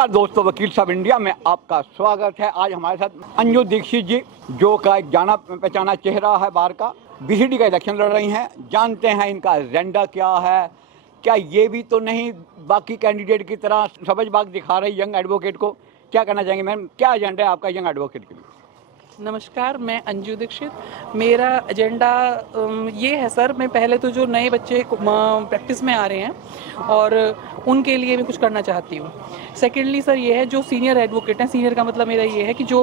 नमस्कार दोस्तों, वकील साहब इंडिया में आपका स्वागत है। आज हमारे साथ अंजू दीक्षित जी, जो का एक जाना पहचाना चेहरा है बार का, बीसीडी का इलेक्शन लड़ रही हैं। जानते हैं इनका एजेंडा क्या है। क्या ये भी तो नहीं बाकी कैंडिडेट की तरह समझबाग दिखा रही यंग एडवोकेट को? क्या कहना चाहेंगे मैम, क्या एजेंडा है आपका यंग एडवोकेट के लिए? नमस्कार, मैं अंजू दीक्षित। मेरा एजेंडा ये है सर, मैं पहले तो जो नए बच्चे प्रैक्टिस में आ रहे हैं और उनके लिए मैं कुछ करना चाहती हूँ। सेकेंडली सर ये है, जो सीनियर एडवोकेट हैं, सीनियर का मतलब मेरा ये है कि जो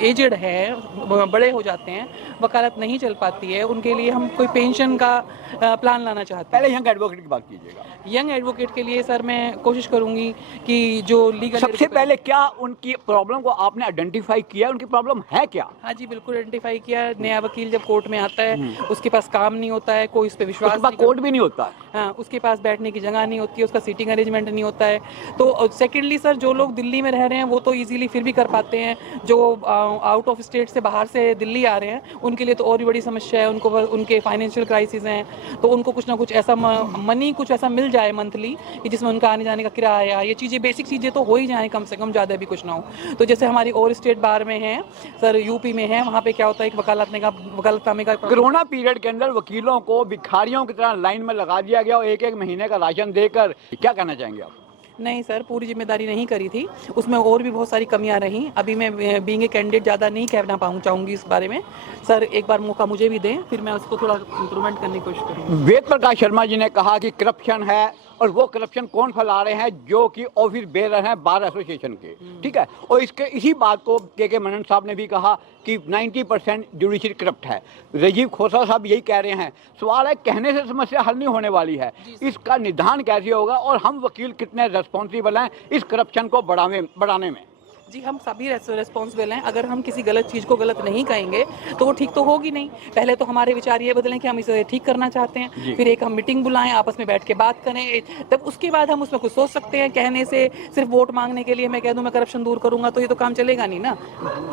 एजेड है, बड़े हो जाते हैं, वकालत नहीं चल पाती है, उनके लिए हम कोई पेंशन का प्लान लाना चाहते हैं। पहले यंग एडवोकेट की बात कीजिएगा। यंग एडवोकेट के लिए सर मैं कोशिश करूँगी कि जो लीगल, सबसे पहले क्या उनकी प्रॉब्लम को आपने आइडेंटिफाई किया? उनकी प्रॉब्लम है क्या? हाँ जी, बिल्कुल आइडेंटिफाई किया। नया वकील जब कोर्ट में आता है, उसके पास काम नहीं होता है, कोई उस पर विश्वास नहीं करता। कोर्ट भी नहीं होता है। हाँ, उसके पास बैठने की जगह नहीं होती है, उसका सीटिंग अरेंजमेंट नहीं होता है। तो सेकेंडली सर, जो लोग दिल्ली में रह रहे हैं वो तो इजीली फिर भी कर पाते हैं। जो आउट ऑफ स्टेट से, बाहर से दिल्ली आ रहे हैं, उनके लिए तो और भी बड़ी समस्या है। उनको उनके फाइनेंशियल क्राइसिस हैं, तो उनको कुछ ना कुछ ऐसा मनी कुछ ऐसा मिल जाए मंथली कि जिसमें उनका आने जाने का किराया, ये चीज़ें, बेसिक चीज़ें तो हो ही जाए कम से कम, ज़्यादा भी कुछ ना हो। तो जैसे हमारी और स्टेट बार में है सर, यूपी में है, वहाँ पे क्या होता है कि वकालतनामे का कोरोना पीरियड के अंदर वकीलों को भिखारियों की तरह लाइन में लगा दिया गया और एक एक महीने का राशन देकर, क्या कहना चाहेंगे आप? नहीं सर, पूरी जिम्मेदारी नहीं करी थी, उसमें और भी बहुत सारी कमियां रहीं। अभी मैं बीइंग ए कैंडिडेट ज़्यादा नहीं कहना चाहूँगी इस बारे में। सर एक बार मौका मुझे भी दें, फिर मैं उसको थोड़ा इम्प्रूवमेंट करने की कोशिश करूँगी। वेद प्रकाश शर्मा जी ने कहा कि करप्शन है, और वो करप्शन कौन फैला रहे हैं? जो कि ऑफिस बेरर हैं बार एसोसिएशन के, ठीक है। और इसी बात को के मनन साहब ने भी कहा कि 90% जुडिशरी करप्ट है। राजीव खोसला साहब यही कह रहे हैं। सवाल है, कहने से समस्या हल नहीं होने वाली है, इसका निदान कैसे होगा और हम वकील कितने रेस्पॉन्सिबल हैं इस करप्शन को बढ़ाने में? जी, हम सभी रेस्पॉन्सिबल हैं। अगर हम किसी गलत चीज़ को गलत नहीं कहेंगे तो वो ठीक तो होगी नहीं। पहले तो हमारे विचार ये बदलें कि हम इसे ठीक करना चाहते हैं, फिर एक हम मीटिंग बुलाएं, आपस में बैठ के बात करें, तब उसके बाद हम उसमें कुछ सोच सकते हैं। कहने से, सिर्फ वोट मांगने के लिए मैं कह दूं मैं करप्शन दूर करूंगा, तो ये तो काम चलेगा नहीं ना।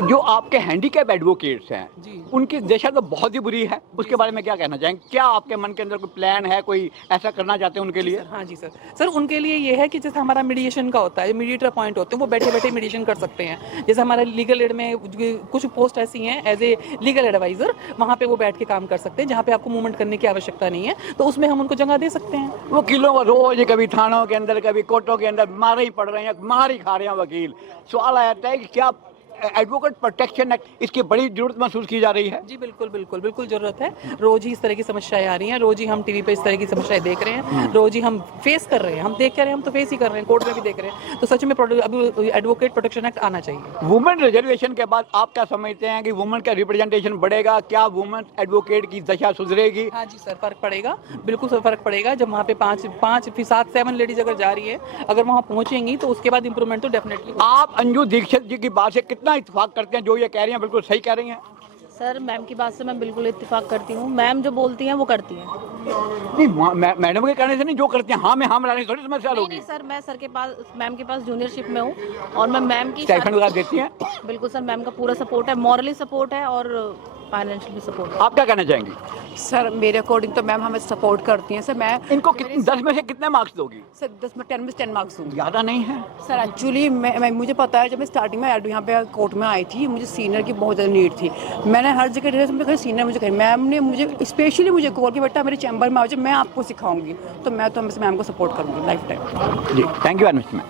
जो आपके हैंडीकैप एडवोकेट्स हैं, उनकी दशा तो बहुत ही बुरी है, उसके बारे में क्या कहना चाहेंगे? क्या आपके मन के अंदर कोई प्लान है, कोई ऐसा करना चाहते हैं उनके लिए? हाँ जी सर, उनके लिए ये है कि जैसे हमारा मीडिएशन का होता है, मीडिएटर अपॉइंट होते हैं, वो बैठे बैठे मीडिएशन कर सकते हैं। जैसे हमारा लीगल एड में कुछ पोस्ट ऐसी हैं एज ए लीगल एडवाइजर, वहाँ पे वो बैठ के काम कर सकते हैं, जहाँ पे आपको मूवमेंट करने की आवश्यकता नहीं है, तो उसमें हम उनको जगह दे सकते हैं। वकीलों को रोज कभी थानों के अंदर, कभी कोर्टों के अंदर मारे ही पड़ रहे हैं, मार ही खा रहे हैं वकील। सवाल आता है कि क्या एडवोकेट प्रोटेक्शन एक्ट, इसकी बड़ी जरूरत महसूस की जा रही है? जी बिल्कुल जरूरत है। रोज ही इस तरह की समस्याएं आ रही हैं, रोज ही हम टीवी पे इस तरह की समस्याएं देख रहे हैं, रोज ही हम फेस कर रहे हैं, हम देख कर रहे हैं, हम तो फेस ही कर रहे हैं, कोर्ट में भी देख रहे हैं। तो सच में अभी एडवोकेट प्रोटेक्शन एक्ट आना चाहिए। वुमेन रिजर्वेशन के बाद आप क्या समझते हैं कि वुमेन का रिप्रेजेंटेशन बढ़ेगा? क्या वुमेन एडवोकेट की दशा सुधरेगी? हाँ जी सर, फर्क पड़ेगा, बिल्कुल सर फर्क पड़ेगा। जब वहाँ पे 7 लेडीज अगर जा रही है, अगर वहाँ पहुँचेंगी तो उसके बाद इंप्रूवमेंट तो डेफिनेटली। आप अंजू दीक्षित जी की बात से कितना इत्तेफाक करते हैं? जो ये कह रही हैं बिल्कुल सही कह रही हैं? सर मैम की बात से मैं बिल्कुल इत्तेफाक करती हूँ। मैम जो बोलती हैं वो करती हैं। नहीं, मैडम के कहने से नहीं, जो करती हैं। हाँ, मैं मिलाने से थोड़ी समस्या होगी। नहीं सर, मैं सर के पास, मैम के पास जूनियरशिप में हूँ और मैं मैम की स्टाइपेंड वगैरह देती हैं? बिल्कुल सर, मैम का पूरा सपोर्ट है, मॉरली सपोर्ट है और फाइनेंशियली सपोर्ट है। आप क्या कहना चाहेंगी? सर मेरे अकॉर्डिंग तो मैम हमें सपोर्ट करती हैं। सर मैं इनको 10 में से कितने मार्क्स दोगी? सर 10 में 10 मार्क्स दूंगी। ज़्यादा नहीं है सर एक्चुअली मुझे पता है, जब मैं स्टार्टिंग में यहाँ पे कोर्ट में आई थी, मुझे सीनियर की बहुत ज़्यादा नीड थी। मैंने हर जगह सीनियर मुझे कही, मैम ने मुझे स्पेशली मुझे कॉल किया, बेटा मेरे चैम्बर में आ जाओ, मैं आपको सिखाऊंगी। तो मैं तो मैम को सपोर्ट करूँगी लाइफ टाइम। जी, thank you very much ma'am.